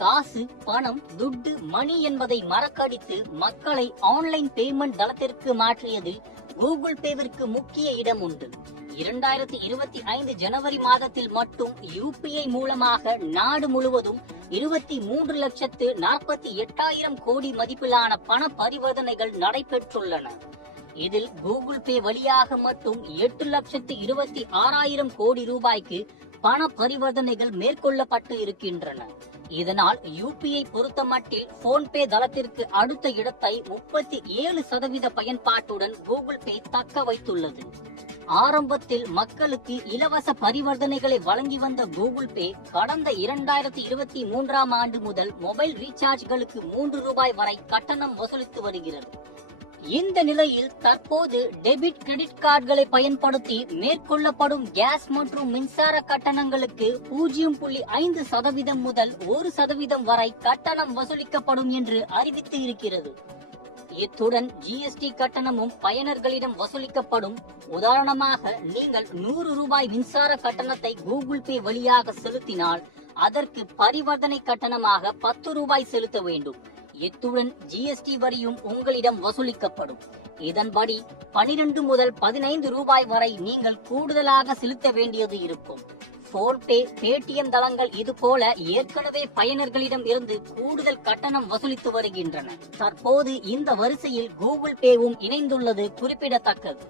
காசு, பணம், துட்டு, மணி என்பதை மறக்கடித்து மக்களை ஆன்லைன் பேமெண்ட் தளத்திற்கு மாற்றியதில் கூகுள் பேவிற்கு முக்கிய இடம் உண்டு. 2025 ஜனவரி மாதத்தில் மட்டும் யூபிஐ மூலமாக நாடு முழுவதும் 23,48,000 கோடி மதிப்பிலான பண பரிவர்த்தனைகள் நடைபெற்றுள்ளன. இதில் கூகுள் பே வழியாக மட்டும் 8,26,000 கோடி ரூபாய்க்கு பண பரிவர்த்தனைகள் மேற்கொள்ளப்பட்டு இருக்கின்றன. இதனால் யூபிஐ பொறுத்தமட்டில் போன்பே தளத்திற்கு அடுத்த இடத்தை 37% பயன்பாட்டுடன் கூகுள் பே தக்க வைத்துள்ளது. ஆரம்பத்தில் மக்களுக்கு இலவச பரிவர்த்தனைகளை வழங்கி வந்த கூகுள் பே கடந்த 2023ஆம் ஆண்டு முதல் மொபைல் ரீசார்ஜ்களுக்கு 3 ரூபாய் வரை கட்டணம் வசூலித்து வருகிறது. இந்த நிலையில் தற்போது டெபிட் கிரெடிட் கார்டுகளை பயன்படுத்தி மேற்கொள்ளப்படும் கேஸ் மற்றும் மின்சார கட்டணங்களுக்கு 0.5% முதல் 1% வரை கட்டணம் வசூலிக்கப்படும் என்று அறிவித்து இருக்கிறது. இத்துடன் ஜிஎஸ்டி கட்டணமும் பயனர்களிடம் வசூலிக்கப்படும். உதாரணமாக, நீங்கள் 100 ரூபாய் மின்சார கட்டணத்தை கூகுள் பே வழியாக செலுத்தினால் அதற்கு பரிவர்த்தனை கட்டணமாக 10 ரூபாய் செலுத்த வேண்டும். இத்துடன் ஜிஎஸ்டி வரியும் உங்களிடம் வசூலிக்கப்படும். இதன்படி 12 முதல் 15 ரூபாய் வரை நீங்கள் கூடுதலாக செலுத்த வேண்டியது இருக்கும். போன்பே, பேடிஎம் தளங்கள் இதுபோல ஏற்கனவே பயனர்களிடம் இருந்து கூடுதல் கட்டணம் வசூலித்து வருகின்றன. தற்போது இந்த வரிசையில் கூகுள் பேவும் இணைந்துள்ளது குறிப்பிடத்தக்கது.